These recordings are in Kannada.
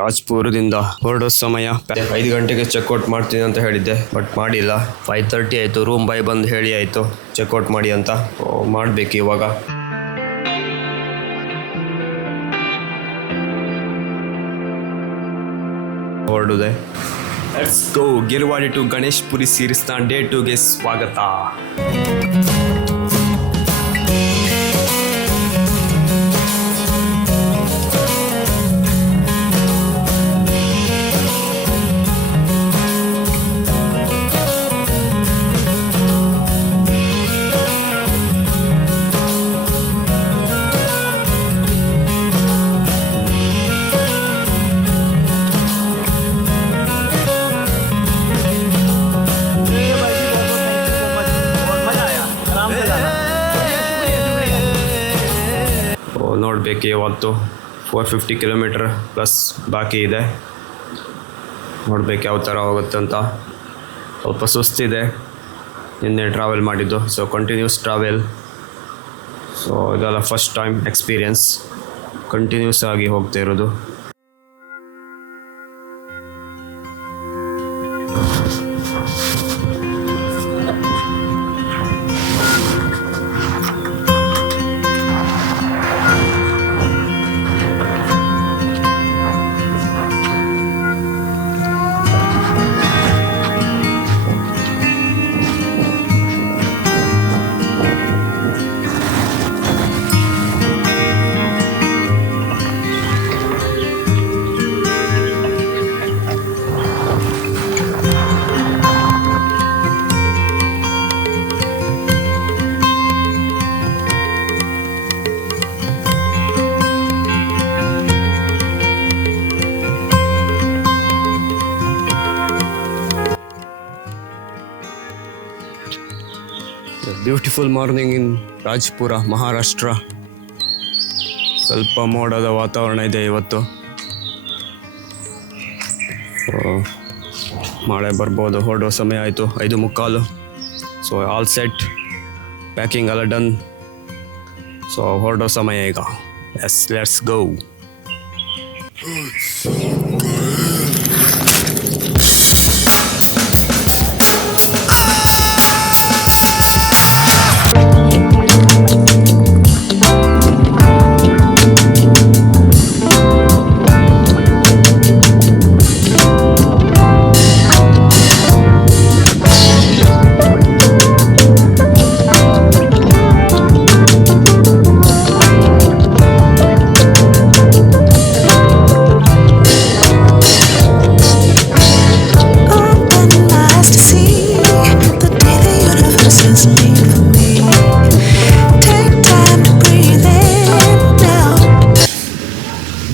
ರಾಜ್ಪುರದಿಂದ ಹೊರಡೋ ಸಮಯ 5 ಗಂಟೆಗೆ ಚೆಕ್ಔಟ್ ಮಾಡ್ತೀನಿ ಅಂತ ಹೇಳಿದ್ದೆ, ಬಟ್ ಮಾಡಿಲ್ಲ. 5:30 ಆಯಿತು. ರೂಮ್ ಬಾಯ್ ಬಂದು ಹೇಳಿ ಆಯಿತು ಚೆಕ್ಔಟ್ ಮಾಡಿ ಅಂತ. ಮಾಡಬೇಕು ಇವಾಗ. ಹೊರಡುದೆ. Let's go. Girvadi to Ganeshpuri ಸೀರೀಸ್ನ ಡೇ 2ಗೆ ಸ್ವಾಗತ. ನೋಡಬೇಕು ಇವತ್ತು 450 ಕಿಲೋಮೀಟರ್ ಪ್ಲಸ್ ಬಾಕಿ ಇದೆ. ನೋಡಬೇಕು ಯಾವ ಥರ ಹೋಗುತ್ತೆ ಅಂತ. ಸ್ವಲ್ಪ ಸುಸ್ತಿದೆ, ನಿನ್ನೆ ಟ್ರಾವೆಲ್ ಮಾಡಿದ್ದು. So continuous travel. ಸೊ ಇದೆಲ್ಲ ಫಸ್ಟ್ ಟೈಮ್ ಎಕ್ಸ್ಪೀರಿಯನ್ಸ್, ಕಂಟಿನ್ಯೂಸ್ ಆಗಿ ಹೋಗ್ತಾ ಇರೋದು. Beautiful morning in Rajpur, Maharashtra. ಸ್ವಲ್ಪ ಮೋಡದ ವಾತಾವರಣ ಇದೆ ಇವತ್ತು. ಮಳೆ ಬರ್ಬೋದು. ಹೊರಡೋ ಸಮಯ ಆಯಿತು 5:45. ಸೊ ಆಲ್ ಸೆಟ್, ಪ್ಯಾಕಿಂಗ್ ಎಲ್ಲ ಡನ್. ಸೊ ಹೊರಡೋ ಸಮಯ ಈಗ. S, let's go.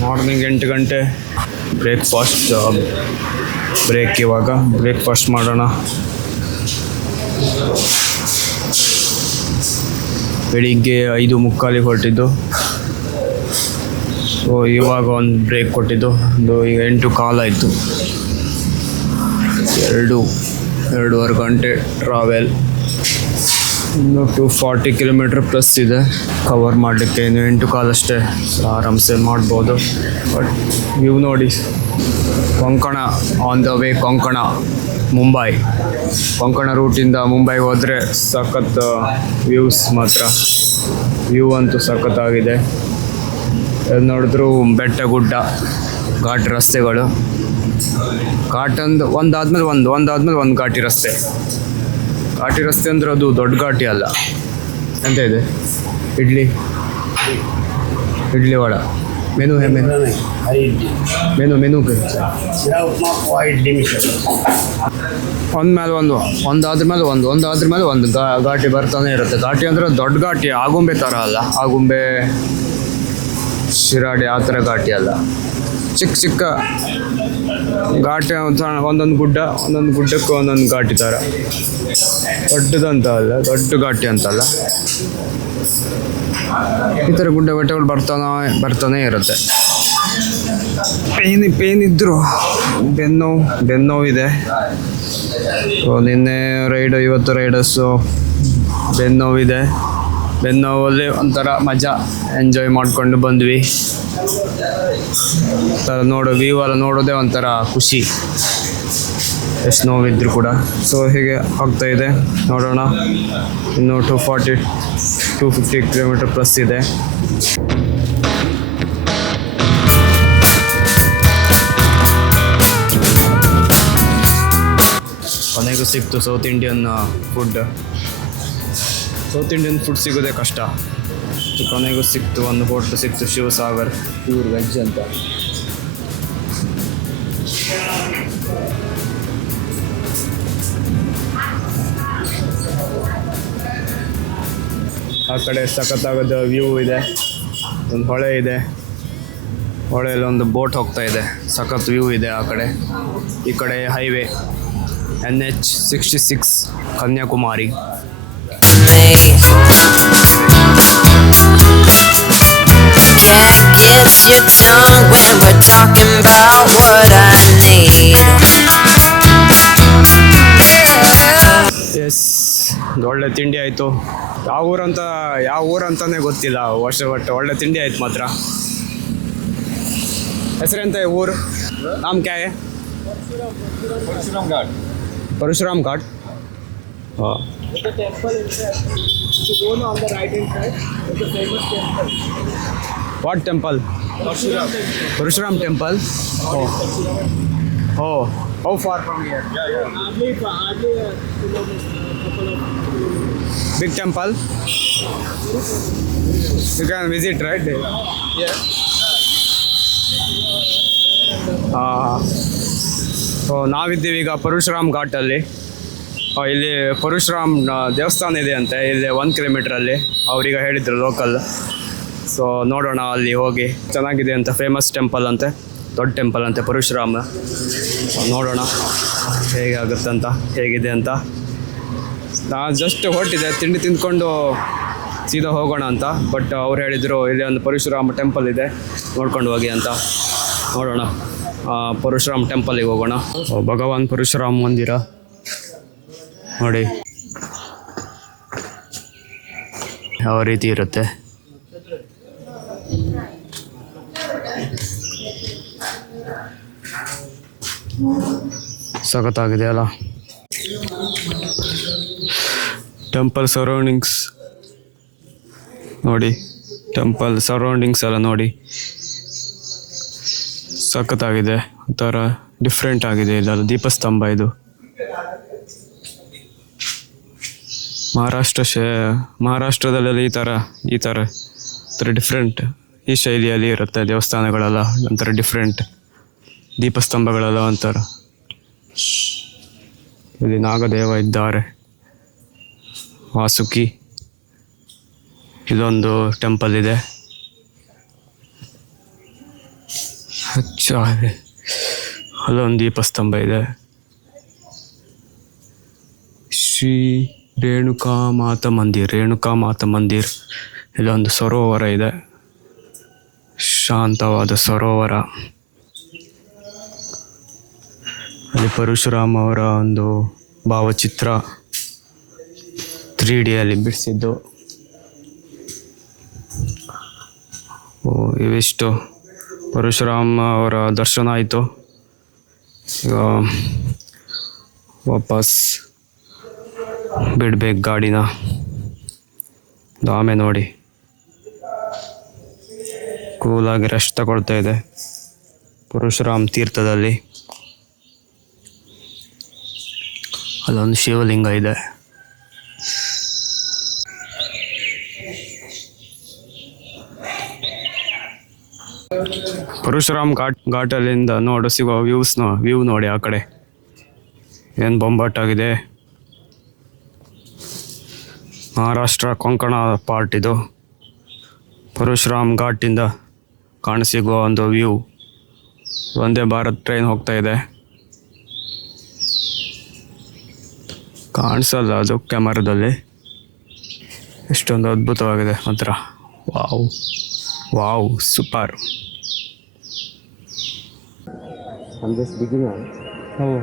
ಮಾರ್ನಿಂಗ್ 8 ಗಂಟೆ. ಬ್ರೇಕ್ ಇವಾಗ. ಬ್ರೇಕ್ಫಾಸ್ಟ್ ಮಾಡೋಣ. ಬೆಳಿಗ್ಗೆ 5:45 ಹೊರಟಿದ್ದು. ಸೊ ಇವಾಗ ಒಂದು ಬ್ರೇಕ್ ಕೊಟ್ಟಿದ್ದು. ಈಗ 8:15 ಆಯಿತು. 2.5 ಗಂಟೆ ಟ್ರಾವೆಲ್. ಇನ್ನು 240 ಕಿಲೋಮೀಟರ್ ಪ್ಲಸ್ ಇದೆ ಕವರ್ ಮಾಡಲಿಕ್ಕೆ. ಇನ್ನು 8:15 ಅಷ್ಟೇ. ಆರಾಮ್ಸೆ ಮಾಡ್ಬೋದು. ಬಟ್ ವ್ಯೂ ನೋಡಿ. Konkan on the way. Konkan, Mumbai. Konkan ರೂಟಿಂದ ಮುಂಬೈಗೆ ಹೋದರೆ ಸಖತ್ ವ್ಯೂಸ್ ಮಾತ್ರ. ವ್ಯೂ ಅಂತೂ ಸಖತ್ತಾಗಿದೆ. ಎಲ್ಲಿ ನೋಡಿದ್ರೂ ಬೆಟ್ಟ ಗುಡ್ಡ, ಘಾಟ್ ರಸ್ತೆಗಳು. ಒಂದಾದ್ಮೇಲೆ ಒಂದು ಘಾಟಿ ರಸ್ತೆ. ಘಾಟಿ ರಸ್ತೆ ಅಂದರೆ ಅದು ದೊಡ್ಡ ಘಾಟಿ ಅಲ್ಲ. ಎಂತ ಇದೆ? ಇಡ್ಲಿ ವಡ. ಮೆನು है ಮೆನು ಒಂದಾದ್ರ ಮೇಲೆ ಒಂದು ಘಾಟಿ ಬರ್ತಾನೆ ಇರುತ್ತೆ. ಘಾಟಿ ಅಂದರೆ ದೊಡ್ಡ ಘಾಟಿ, ಆಗುಂಬೆ ಥರ ಅಲ್ಲ. ಆಗುಂಬೆ, ಶಿರಾಡಿ ಆ ಥರ ಘಾಟಿ ಅಲ್ಲ. ಚಿಕ್ಕ ಘಾಟಿ. ಒಂದೊಂದು ಗುಡ್ಡಕ್ಕೂ ಒಂದೊಂದು ಘಾಟಿ ಥರ. ದೊಡ್ಡದಂತ ಅಲ್ಲ, ದೊಡ್ಡ ಘಾಟಿ ಅಂತಲ್ಲ. ಈ ಥರ ಗುಡ್ಡ ಬೆಟ್ಟಗಳು ಬರ್ತಾನೆ ಇರುತ್ತೆ. ಪೇನ್ ಇದ್ದರೂ ಬೆನ್ನೋವಿದೆ. ಸೊ ನಿನ್ನೆ ಇವತ್ತು ರೈಡರ್ಸು ಬೆನ್ನೋವಿದೆ. ಬೆನ್ನೋವಲ್ಲಿ ಒಂಥರ ಮಜಾ ಎಂಜಾಯ್ ಮಾಡಿಕೊಂಡು ಬಂದ್ವಿ. ನೋಡೋ ವ್ಯೂ ಎಲ್ಲ ನೋಡೋದೇ ಒಂಥರ ಖುಷಿ, ಎಷ್ಟು ನೋವಿದ್ರು ಕೂಡ. ಸೊ ಹೀಗೆ ಆಗ್ತಾ ಇದೆ, ನೋಡೋಣ. ಇನ್ನು 250 ಕಿಲೋಮೀಟರ್ ಪ್ಲಸ್ ಇದೆ. ಕೊನೆಗೂ ಸಿಕ್ತು south Indian food. South Indian food ಸಿಗೋದೇ ಕಷ್ಟ. ಕೊನೆಗೂ ಸಿಕ್ತು, ಒಂದು ಹೋಟ್ಲು ಸಿಕ್ತು, ಶಿವಸಾಗರ್ ಪ್ಯೂರ್ ವೆಜ್ ಅಂತ. ಆ ಕಡೆ ಸಖತ್ತಾಗದ ವ್ಯೂ ಇದೆ, ಒಂದು ಹೊಳೆ ಇದೆ, ಹೊಳೆಯಲ್ಲಿ ಒಂದು ಬೋಟ್ ಹೋಗ್ತಾ ಇದೆ, ಸಖತ್ ವ್ಯೂ ಇದೆ ಆ ಕಡೆ. ಈ ಕಡೆ highway NH66 Kanyakumari. Can't get your tongue when we're talking about what I need. Yes, ಒಳ್ಳೆ ತಿಂಡಿ ಆಯಿತು. ಯಾವ ಊರಂತಾನೆ ಗೊತ್ತಿಲ್ಲ, ಒಟ್ಟು ಒಳ್ಳೆ ತಿಂಡಿ ಆಯ್ತು ಮಾತ್ರ. ಹೆಸರೆಂತ ಊರು? ನಾಮ್ ಕ್ಯಾ ಹೈ? परशुराम घाट. हाँ. The temple inside. If you go on the right hand side, it's a famous temple. What temple? Parashuram temple. Oh. How far from here? Hardly a couple of. Big temple. You can visit, right? Yeah. So ನಾವಿದ್ದೀವಿ ಈಗ ಪರಶುರಾಮ್ ಘಾಟಲ್ಲಿ. ಇಲ್ಲಿ ಪರಶುರಾಮ್ ದೇವಸ್ಥಾನ ಇದೆ ಅಂತೆ, ಇಲ್ಲಿ 1 ಕಿಲೋಮೀಟ್ರಲ್ಲಿ ಅವ್ರೀಗ ಹೇಳಿದರು ಲೋಕಲ್. ಸೊ ನೋಡೋಣ, ಅಲ್ಲಿ ಹೋಗಿ ಚೆನ್ನಾಗಿದೆ ಅಂತ, ಫೇಮಸ್ ಟೆಂಪಲ್ ಅಂತೆ, ದೊಡ್ಡ ಟೆಂಪಲ್ ಅಂತೆ ಪರಶುರಾಮ. ನೋಡೋಣ ಹೇಗಿದೆ ಅಂತ. ನಾನು ಜಸ್ಟ್ ಹೊರಟಿದೆ, ತಿಂಡಿ ತಿಂದ್ಕೊಂಡು ಸೀದಾ ಹೋಗೋಣ ಅಂತ. ಬಟ್ ಅವ್ರು ಹೇಳಿದರು ಇಲ್ಲಿ ಒಂದು ಪರಶುರಾಮ ಟೆಂಪಲ್ ಇದೆ, ನೋಡ್ಕೊಂಡು ಹೋಗಿ ಅಂತ. ನೋಡೋಣ, ಪರಶುರಾಮ್ ಟೆಂಪಲಿಗೆ ಹೋಗೋಣ. ಭಗವಾನ್ ಪರಶುರಾಮ್ ಮಂದಿರ ನೋಡಿ ಯಾವ ರೀತಿ ಇರುತ್ತೆ. ಸಖತ್ತಾಗಿದೆ ಅಲ್ಲ. ಟೆಂಪಲ್ ಸರೌಂಡಿಂಗ್ಸ್ ನೋಡಿ, ಟೆಂಪಲ್ ಸರೌಂಡಿಂಗ್ಸ್ ಎಲ್ಲ ನೋಡಿ, ಸಖತ್ತಾಗಿದೆ, ಒಂಥರ ಡಿಫ್ರೆಂಟ್ ಆಗಿದೆ. ಇದೆಲ್ಲ ದೀಪಸ್ತಂಭ, ಇದು ಮಹಾರಾಷ್ಟ್ರದಲ್ಲೆಲ್ಲ ಈ ಥರ ಡಿಫ್ರೆಂಟ್, ಈ ಶೈಲಿಯಲ್ಲಿ ಇರುತ್ತೆ ದೇವಸ್ಥಾನಗಳೆಲ್ಲ. ಒಂಥರ ಡಿಫ್ರೆಂಟ್ ದೀಪಸ್ತಂಭಗಳೆಲ್ಲ ಒಂಥರ. ಇಲ್ಲಿ ನಾಗದೇವ ಇದ್ದಾರೆ, ವಾಸುಕಿ. ಇದೊಂದು ಟೆಂಪಲ್ ಇದೆ. ಅಲ್ಲೊಂದು ದೀಪಸ್ತಂಭ ಇದೆ. ಶ್ರೀ ರೇಣುಕಾ ಮಾತಾ ಮಂದಿರ್. ಇಲ್ಲೊಂದು ಸರೋವರ ಇದೆ, ಶಾಂತವಾದ ಸರೋವರ. ಅಲ್ಲಿ ಪರಶುರಾಮ್ ಅವರ ಒಂದು ಭಾವಚಿತ್ರ 3Dಯಲ್ಲಿ ಬಿಡಿಸಿದ್ದು. ಇವಿಷ್ಟು ಪರಶುರಾಮ್ ಅವರ ದರ್ಶನ ಆಯಿತು. ಈಗ ವಾಪಸ್ ಬಿಡ್ಬೇಕು ಗಾಡಿನ. ಆಮೆ ನೋಡಿ ಕೂಲಾಗಿ ರೆಸ್ಟ್ ತಗೊಳ್ತಾ ಇದೆ ಪರಶುರಾಮ್ ತೀರ್ಥದಲ್ಲಿ. ಅಲ್ಲೊಂದು ಶಿವಲಿಂಗ ಇದೆ. ಪರಶುರಾಮ್ ಘಾಟಲ್ಲಿಂದ ಸಿಗೋ ವ್ಯೂ ನೋಡಿ. ಆ ಕಡೆ ಏನು ಬೊಂಬಾಟಾಗಿದೆ. ಮಹಾರಾಷ್ಟ್ರ ಕೊಂಕಣ ಪಾರ್ಟ್ ಇದು. ಪರಶುರಾಮ್ ಘಾಟಿಂದ ಕಾಣಸಿಗುವ ಒಂದು ವ್ಯೂ. ವಂದೇ ಭಾರತ್ ಟ್ರೈನ್ ಹೋಗ್ತಾ ಇದೆ, ಕಾಣಿಸಲ್ಲ ಅದು ಕ್ಯಾಮರಾದಲ್ಲಿ. ಎಷ್ಟೊಂದು ಅದ್ಭುತವಾಗಿದೆ ಮಾತ್ರ. Wow super. I'm just beginner. Oh.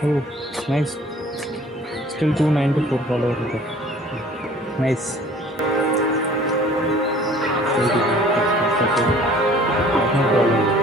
Oh, nice. Still 294 followers. Nice. No problem.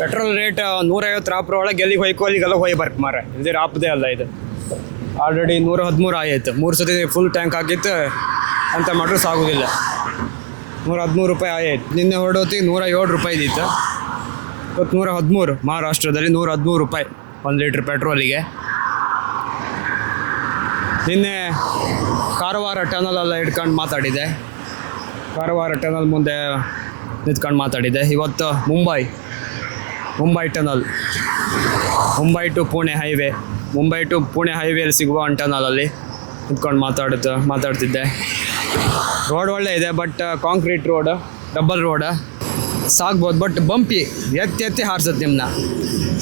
Petrol rate 150 ರಾಪ್ರ ಒಳಗೆ ಎಲ್ಲಿಗೆ ಹೋಯ್ಕೋ ಅಲ್ಲಿಗೆಲ್ಲ ಹೋಗಿ ಬರ್ಕ್ ಮಾರ ಇದು ರಾಪ್ದೇ ಅಲ್ಲ ಇದು ಆಲ್ರೆಡಿ 113 ಆಯ್ತು 3 ಸತಿ ಫುಲ್ ಟ್ಯಾಂಕ್ ಹಾಕಿತ್ತು ಅಂತ ಮಾಡ್ರೆ ಸಾಗೋದಿಲ್ಲ 113 ರೂಪಾಯಿ ಆಯ್ತು ನಿನ್ನೆ ಹೊರಡೋತಿಗೆ 107 ರೂಪಾಯಿ ಇದ್ದಿತ್ತು ಇವತ್ತು 113 ಮಹಾರಾಷ್ಟ್ರದಲ್ಲಿ 113 ರೂಪಾಯಿ 1 ಲೀಟ್ರ್ ಪೆಟ್ರೋಲಿಗೆ ನಿನ್ನೆ ಕಾರವಾರ ಟನಲೆಲ್ಲ ಹಿಡ್ಕೊಂಡು ಮಾತಾಡಿದೆ ಕಾರವಾರ ಟನಲ್ ಮುಂದೆ ನಿಂತ್ಕೊಂಡು ಮಾತಾಡಿದೆ ಇವತ್ತು Mumbai tunnel Mumbai to Pune highway Mumbai to Pune ಹೈವೇಲಿ ಸಿಗುವ ಒಂದು ಟನಲಲ್ಲಿ ನಿಂತ್ಕೊಂಡು ಮಾತಾಡ್ತಿದ್ದೆ ರೋಡ್ ಒಳ್ಳೆ ಇದೆ but concrete road double road ಸಾಗ್ಬೋದು ಬಟ್ ಬಂಪಿ ಎತ್ತಿ ಹಾರಿಸುತ್ತೆ ನಿಮ್ಮನ್ನ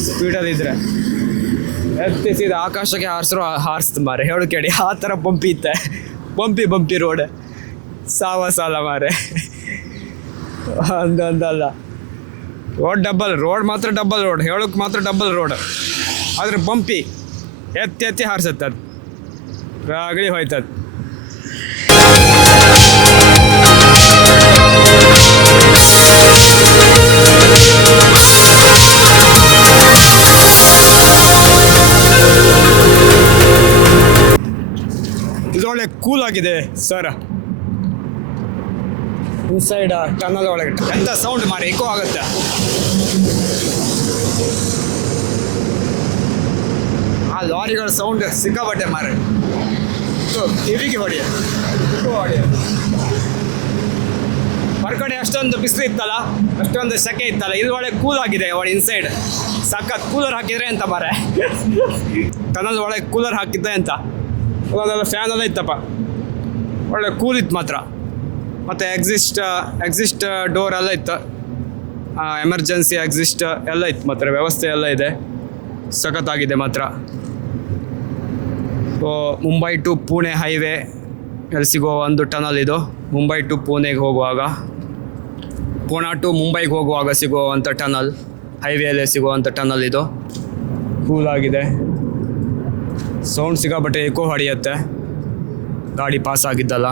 ಸ್ಪೀಡಲ್ಲಿದ್ದರೆ ಎತ್ತಿಸಿದ ಆಕಾಶಕ್ಕೆ ಹಾರಿಸ್ತು ಮಾರೆ ಹೇಳು ಕೇಳಿ ಆ ಥರ ಬಂಪಿ ಇತ್ತೆ ಬಂಪಿ ರೋಡ್ ಸಾಲ ಮಾರೆ ಅಂದಲ್ಲ ರೋಡ್ ಮಾತ್ರ ಡಬಲ್ ರೋಡ್ ಹೇಳೋಕ್ಕೆ ಮಾತ್ರ ಡಬಲ್ ರೋಡ್ ಆದರೆ ಬಂಪಿ ಎತ್ತಿ ಹಾರಿಸುತ್ತೆ ಅದು ರಾಗಳಿ ಹೋಯ್ತದ ಇದು ಒಳ್ಳೆ ಕೂಲ್ ಆಗಿದೆ ಸರ್ ಇನ್ಸೈಡ್ ಟನಲ್ ಒಳಗೆ ಎಂತ ಸೌಂಡ್ ಮಾರಿ ಎಕೋ ಆಗುತ್ತೆ ಆ ಲಾರಿಗಳ ಸೌಂಡ್ ಸಿಕ್ಕಾಬಟ್ಟೆ ಮಾರಿ ಕಿವಿಗೆ ಹೊಡಿ ಹೊರಗಡೆ ಅಷ್ಟೊಂದು ಬಿಸಿಲು ಇತ್ತಲ್ಲ ಅಷ್ಟೊಂದು ಸೆಕೆ ಇತ್ತಲ್ಲ ಇದು ಒಳಗೆ ಕೂಲ್ ಆಗಿದೆ ಒಳ್ಳೆ ಇನ್ಸೈಡ್ ಸಖತ್ ಕೂಲರ್ ಹಾಕಿದ್ರೆ ಅಂತ ಮಾರೆ ಟನಲ್ ಒಳಗೆ ಕೂಲರ್ ಹಾಕಿದ್ದೆ ಅಂತ ಅದೆಲ್ಲ ಫ್ಯಾನ್ ಎಲ್ಲ ಇತ್ತಪ್ಪ ಒಳ್ಳೆ ಕೂಲ್ ಇತ್ತು ಮಾತ್ರ ಮತ್ತು ಎಕ್ಸಿಸ್ಟ್ ಡೋರ್ ಎಲ್ಲ ಇತ್ತು ಎಮರ್ಜೆನ್ಸಿ ಎಕ್ಸಿಸ್ಟ್ ಎಲ್ಲ ಇತ್ತು ಮಾತ್ರ ವ್ಯವಸ್ಥೆ ಎಲ್ಲ ಇದೆ ಸಖತ್ತಾಗಿದೆ ಮಾತ್ರ ಮುಂಬೈ ಟು ಪುಣೆ ಹೈವೇ ಎಲ್ಲಿ ಸಿಗೋ ಒಂದು ಟನಲ್ ಇದು ಮುಂಬೈ ಟು ಪುಣೆಗೆ ಹೋಗುವಾಗ ಪುಣೆ ಟು ಮುಂಬೈಗೆ ಹೋಗುವಾಗ ಸಿಗುವಂಥ ಟನಲ್ ಹೈವೇಯಲ್ಲಿ ಸಿಗುವಂಥ ಟನಲ್ ಇದು ಕೂಲ್ ಆಗಿದೆ ಸೌಂಡ್ ಸಿಕ್ಕಾಪಟ್ಟೆ ಎಕೋ ಹೊಡೆಯುತ್ತೆ ಗಾಡಿ ಪಾಸ್ ಆಗಿದ್ದಲ್ಲ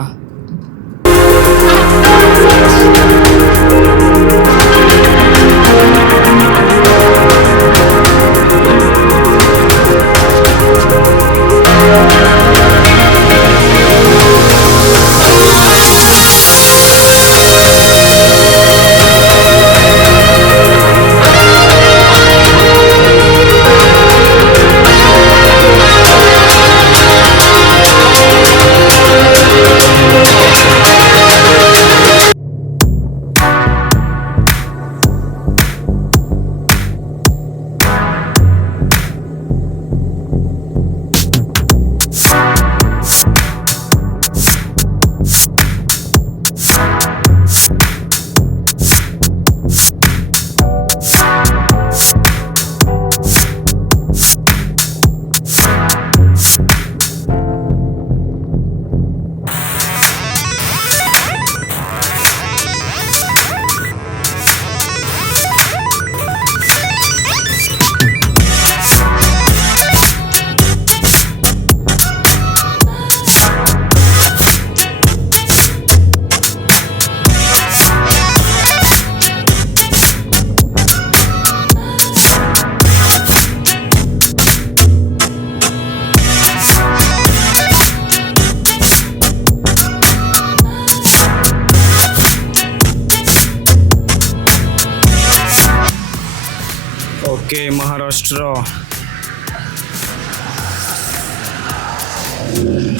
ನೋಡ್ಬೇಕೆ ಮಹಾರಾಷ್ಟ್ರ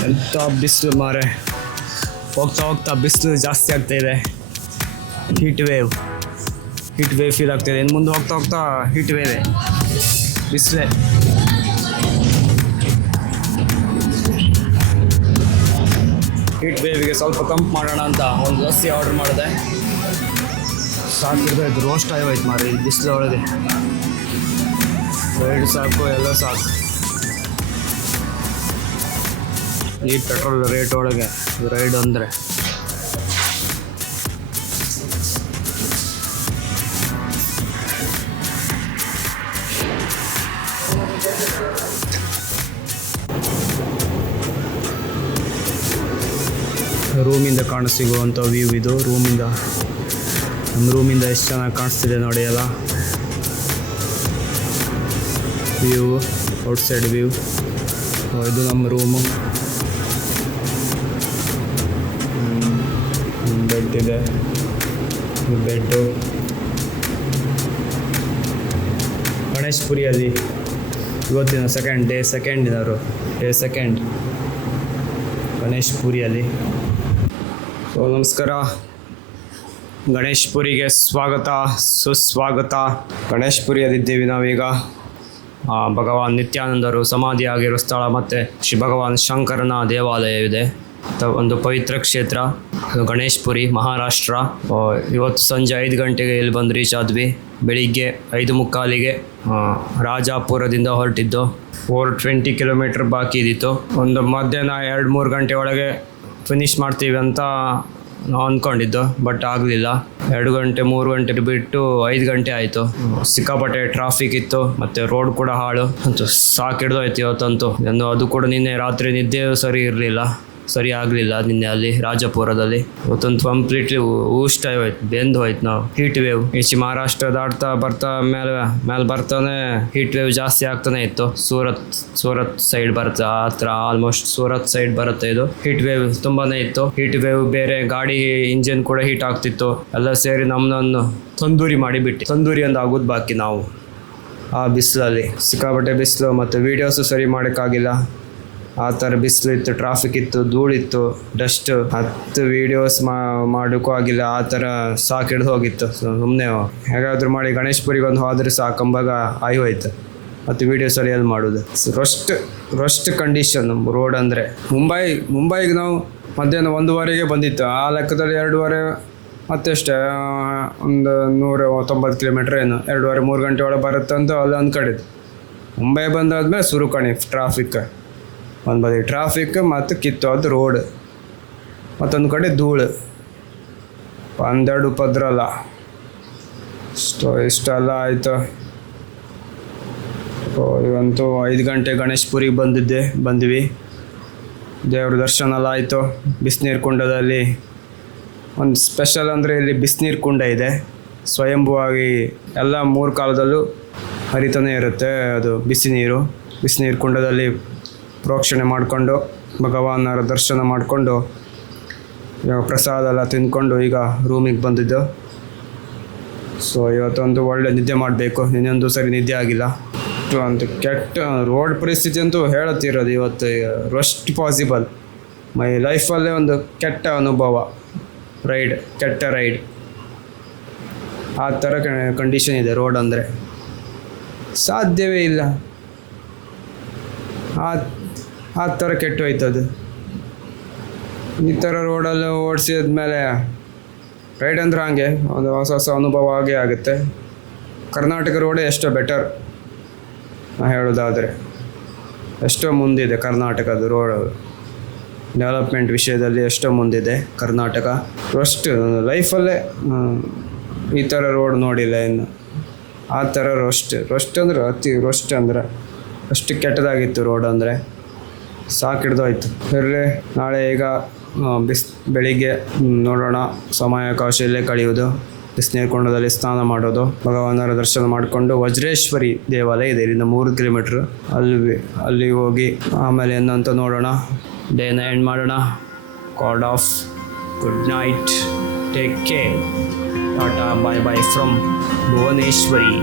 ಎಂಥ ಬಿಸಿಲು ಮಾರೆ. ಹೋಗ್ತಾ ಹೋಗ್ತಾ ಬಿಸಿಲು ಜಾಸ್ತಿ ಆಗ್ತಾ ಇದೆ. ಹೀಟ್ ವೇವ್ ಫೀಲ್ ಆಗ್ತಾಯಿದೆ. ಇನ್ನು ಮುಂದೆ ಹೋಗ್ತಾ ಹೋಗ್ತಾ ಹೀಟ್ ವೇವೇ ಬಿಸಿಲೇ. ಹೀಟ್ ವೇವಿಗೆ ಸ್ವಲ್ಪ ತಂಪು ಮಾಡೋಣ ಅಂತ ಒಂದು ಲಸ್ಸಿ ಆರ್ಡರ್ ಮಾಡಿದೆ. ಸಾಕಿರ್ಬೇಕು, ರೋಸ್ಟ್ ಆಗೋಯ್ತು ಮಾರಿ ಬಿಸಿಲು ಒಳಗೆ. ರೈಡ್ ಸಾಕು, ಎಲ್ಲ ಸಾಕು. ಈ ಪೆಟ್ರೋಲ್ ರೇಟ್ ಒಳಗೆ ರೈಡ್ ಅಂದರೆ ರೂಮಿಂದ ಕಾಣಿಸಿಗುವಂಥ ವ್ಯೂ ಇದು. ನಮ್ಮ ರೂಮಿಂದ ಎಷ್ಟು ಚೆನ್ನಾಗಿ ಕಾಣಿಸ್ತಿದೆ ನೋಡಿ ಎಲ್ಲ ವ್ಯೂ, ಔಟ್ಸೈಡ್ ವ್ಯೂ. ಇದು ನಮ್ಮ ರೂಮು. ಬೆಡ್ ಇದೆ, ಬೆಡ್ಡು. ಗಣೇಶ್ ಪುರಿಯಲ್ಲಿ ಇವತ್ತಿನ ಡೇ ಸೆಕೆಂಡ್ ಗಣೇಶ್ ಪುರಿಯಲ್ಲಿ. ಸೊ ನಮಸ್ಕಾರ, ಗಣೇಶ್ ಪುರಿಗೆ ಸ್ವಾಗತ ಸುಸ್ವಾಗತ. ಗಣೇಶ್ ಪುರಿಯಲ್ಲಿದ್ದೀವಿ ನಾವೀಗ. ಭಗವಾನ್ ನಿತ್ಯಾನಂದರು ಸಮಾಧಿ ಆಗಿರೋ ಸ್ಥಳ ಮತ್ತು ಶ್ರೀ ಭಗವಾನ್ ಶಂಕರನ ದೇವಾಲಯವಿದೆ. ಒಂದು ಪವಿತ್ರ ಕ್ಷೇತ್ರ ಗಣೇಶ್ ಪುರಿ, ಮಹಾರಾಷ್ಟ್ರ. ಇವತ್ತು ಸಂಜೆ 5 ಗಂಟೆಗೆ ಇಲ್ಲಿ ಬಂದು ರೀಚ್ ಆದ್ವಿ. ಬೆಳಿಗ್ಗೆ 5:45ಗೆ ರಾಜಾಪುರದಿಂದ ಹೊರಟಿದ್ದು. 420 ಕಿಲೋಮೀಟ್ರ್ ಬಾಕಿ ಇದ್ದಿತ್ತು. ಒಂದು ಮಧ್ಯಾಹ್ನ 2-3 ಗಂಟೆ ಒಳಗೆ ಫಿನಿಷ್ ಮಾಡ್ತೀವಿ ಅಂತ ನಾವು ಅಂದ್ಕೊಂಡಿದ್ದು, ಬಟ್ ಆಗಲಿಲ್ಲ. 2 ಗಂಟೆ 3 ಗಂಟೆ ಬಿಟ್ಟು 5 ಗಂಟೆ ಆಯಿತು. ಸಿಕ್ಕಾಪಟ್ಟೆ ಟ್ರಾಫಿಕ್ ಇತ್ತು, ಮತ್ತು ರೋಡ್ ಕೂಡ ಹಾಳು ಅಂತೂ ಸಾಕಿಡ್ದೋಯ್ತು ಇವತ್ತಂತೂ. ಅದು ಕೂಡ ನಿನ್ನೆ ರಾತ್ರಿ ನಿದ್ದೆ ಸರಿ ಆಗಲಿಲ್ಲ ನಿನ್ನೆ ಅಲ್ಲಿ ರಾಜಪುರದಲ್ಲಿ. ಇವತ್ತೊಂದು ಕಂಪ್ಲೀಟ್ಲಿ ಊಷ್ಟ ಹೋಯ್ತು, ಬೆಂದು ಹೋಯ್ತು ನಾವು. ಹೀಟ್ ವೇವ್ ಈಚೆ ಮಹಾರಾಷ್ಟ್ರ ದಾಟ್ತಾ ಬರ್ತಾ ಮೇಲೆ ಬರ್ತಾನೆ ಹೀಟ್ ವೇವ್ ಜಾಸ್ತಿ ಆಗ್ತಾನೆ ಇತ್ತು. ಸೂರತ್ ಸೈಡ್ ಬರ್ತಾ ಹತ್ರ, ಆಲ್ಮೋಸ್ಟ್ ಸೂರತ್ ಸೈಡ್ ಬರುತ್ತೆ ಇದು. ಹೀಟ್ ವೇವ್ ತುಂಬಾನೇ ಇತ್ತು. ಹೀಟ್ ವೇವ್ ಬೇರೆ, ಗಾಡಿ ಇಂಜಿನ್ ಕೂಡ ಹೀಟ್ ಆಗ್ತಿತ್ತು. ಎಲ್ಲ ಸೇರಿ ನಮ್ಮನ್ನು ತಂದೂರಿ ಒಂದು ಆಗೋದು ಬಾಕಿ ನಾವು ಆ ಬಿಸಿಲಲ್ಲಿ. ಸಿಕ್ಕಾಪಟ್ಟೆ ಬಿಸಿಲು, ಮತ್ತು ವೀಡಿಯೋಸು ಸರಿ ಮಾಡೋಕ್ಕಾಗಿಲ್ಲ. ಆ ಥರ ಬಿಸಿಲು ಇತ್ತು, ಟ್ರಾಫಿಕ್ ಇತ್ತು, ಧೂಳಿತ್ತು, ಡಸ್ಟ್. 10 ವೀಡಿಯೋಸ್ ಮಾಡೋಕ್ಕೂ ಆಗಿಲ್ಲ. ಆ ಥರ ಸಾಕಿಡ್ದು ಹೋಗಿತ್ತು. ಸುಮ್ಮನೆ ಹೇಗಾದರೂ ಮಾಡಿ ಗಣೇಶ್ ಪುರಿಗೆ ಒಂದು ಹೋದ್ರೆ ಸಾಕಂಬಾಗ ಹೋಯ್ತು. ಮತ್ತು ವೀಡಿಯೋಸಲ್ಲಿ ಎಲ್ಲಿ ಮಾಡೋದು. ರಸ್ಟ್ ಕಂಡೀಷನ್ ರೋಡ್ ಅಂದರೆ. ಮುಂಬೈಗೆ ನಾವು ಮಧ್ಯಾಹ್ನ 1:15ಗೆ ಬಂದಿತ್ತು. ಆ ಲೆಕ್ಕದಲ್ಲಿ 2:15 ಮತ್ತೆಷ್ಟೇ ಒಂದು 190 ಕಿಲೋಮೀಟ್ರ್ ಏನು 2:30-3 ಗಂಟೆ ಒಳಗೆ ಬರುತ್ತೆ ಅಂತ ಅಲ್ಲಿ ಅಂದ್ಕೊಂಡಿದ್ದು. ಮುಂಬೈ ಬಂದಾದ್ಮೇಲೆ ಶುರು ಟ್ರಾಫಿಕ್. ಒಂದು ಬದಿ ಟ್ರಾಫಿಕ್ ಮತ್ತು ಕಿತ್ತೋದು ರೋಡ್, ಮತ್ತೊಂದು ಕಡೆ ಧೂಳು. ಒಂದೆರಡು ಉಪದ್ರ ಅಲ್ಲ, ಇಷ್ಟೆಲ್ಲ ಆಯಿತು. ಇವತ್ತು 5 ಗಂಟೆ ಗಣೇಶ್ ಪುರಿಗೆ ಬಂದ್ವಿ. ದೇವ್ರ ದರ್ಶನ ಎಲ್ಲ ಆಯಿತು. ಬಿಸಿನೀರು ಕುಂಡದಲ್ಲಿ ಒಂದು ಸ್ಪೆಷಲ್ ಅಂದರೆ ಇಲ್ಲಿ ಬಿಸಿನೀರು ಕುಂಡ ಇದೆ. ಸ್ವಯಂಭೂವಾಗಿ ಎಲ್ಲ 3 ಕಾಲದಲ್ಲೂ ಹರಿತಾನೆ ಇರುತ್ತೆ ಅದು ಬಿಸಿನೀರು ಕುಂಡದಲ್ಲಿ. ಪ್ರೋಕ್ಷಣೆ ಮಾಡಿಕೊಂಡು ಭಗವಾನರ ದರ್ಶನ ಮಾಡಿಕೊಂಡು ಇವಾಗ ಪ್ರಸಾದ ಎಲ್ಲ ತಿಂದ್ಕೊಂಡು ಈಗ ರೂಮಿಗೆ ಬಂದಿದ್ದು. ಸೊ ಇವತ್ತೊಂದು ಒಳ್ಳೆ ನಿದ್ದೆ ಮಾಡಬೇಕು. ಇನ್ನೊಂದು ಸರಿ ನಿದ್ದೆ ಆಗಿಲ್ಲ. ಅಂತ ಕೆಟ್ಟ ರೋಡ್ ಪರಿಸ್ಥಿತಿ ಅಂತೂ ಹೇಳುತ್ತಿರೋದು ಇವತ್ತು. ರಸ್ಟ್ ಪಾಸಿಬಲ್ ಮೈ ಲೈಫಲ್ಲೇ ಒಂದು ಕೆಟ್ಟ ಅನುಭವ. ಕೆಟ್ಟ ರೈಡ್ ಆ ಥರ ಕಂಡೀಷನ್ ಇದೆ ರೋಡ್ ಅಂದರೆ. ಸಾಧ್ಯವೇ ಇಲ್ಲ. ಆ ಥರ ಕೆಟ್ಟೋಯ್ತದು. ಈ ಥರ ರೋಡಲ್ಲಿ ಓಡಿಸಿದ್ಮೇಲೆ ರೈಡ್ ಅಂದ್ರೆ ಹಂಗೆ ಒಂದು ಹೊಸ ಅನುಭವ ಆಗೇ ಆಗುತ್ತೆ. ಕರ್ನಾಟಕ ರೋಡೇ ಎಷ್ಟೋ ಬೆಟರ್ ಹೇಳೋದಾದರೆ. ಎಷ್ಟೋ ಮುಂದಿದೆ ಕರ್ನಾಟಕದ ರೋಡ್ ಡೆವಲಪ್ಮೆಂಟ್ ವಿಷಯದಲ್ಲಿ, ಎಷ್ಟೋ ಮುಂದಿದೆ ಕರ್ನಾಟಕ. ಲೈಫಲ್ಲೇ ಈ ಥರ ರೋಡ್ ನೋಡಿಲ್ಲ ಇನ್ನು. ಆ ಥರ ರಸ್ಟ್ ಅಂದರೆ ಅಷ್ಟು ಕೆಟ್ಟದಾಗಿತ್ತು ರೋಡ್ ಅಂದರೆ. ಸಾಕಿಡ್ದೋಯ್ತು. ಇರಲಿ, ನಾಳೆ ಈಗ ಬೆಳಿಗ್ಗೆ ನೋಡೋಣ. ಸಮಯಾವಕಾಶ ಇಲ್ಲೇ ಕಳೆಯೋದು, ಬಿಸಿನೀರು ಕೊಂಡದಲ್ಲಿ ಸ್ನಾನ ಮಾಡೋದು, ಭಗವಾನರ ದರ್ಶನ ಮಾಡಿಕೊಂಡು ವಜ್ರೇಶ್ವರಿ ದೇವಾಲಯ ಇದೆ ಇಲ್ಲಿಂದ 3 ಕಿಲೋಮೀಟ್ರ್. ಅಲ್ಲಿ ಹೋಗಿ ಆಮೇಲೆ ಏನಂತ ನೋಡೋಣ. ಡೇನ ಎಂಡ್ ಮಾಡೋಣ. Card off, good night, take care, tata, bye from Bhuvaneshwari.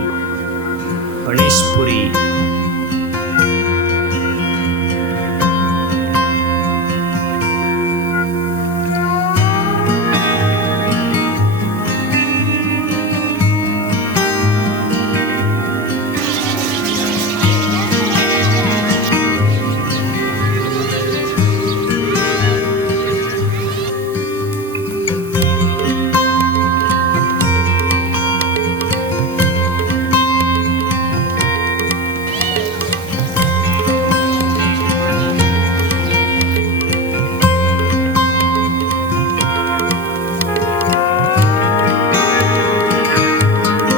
Ganesh Puri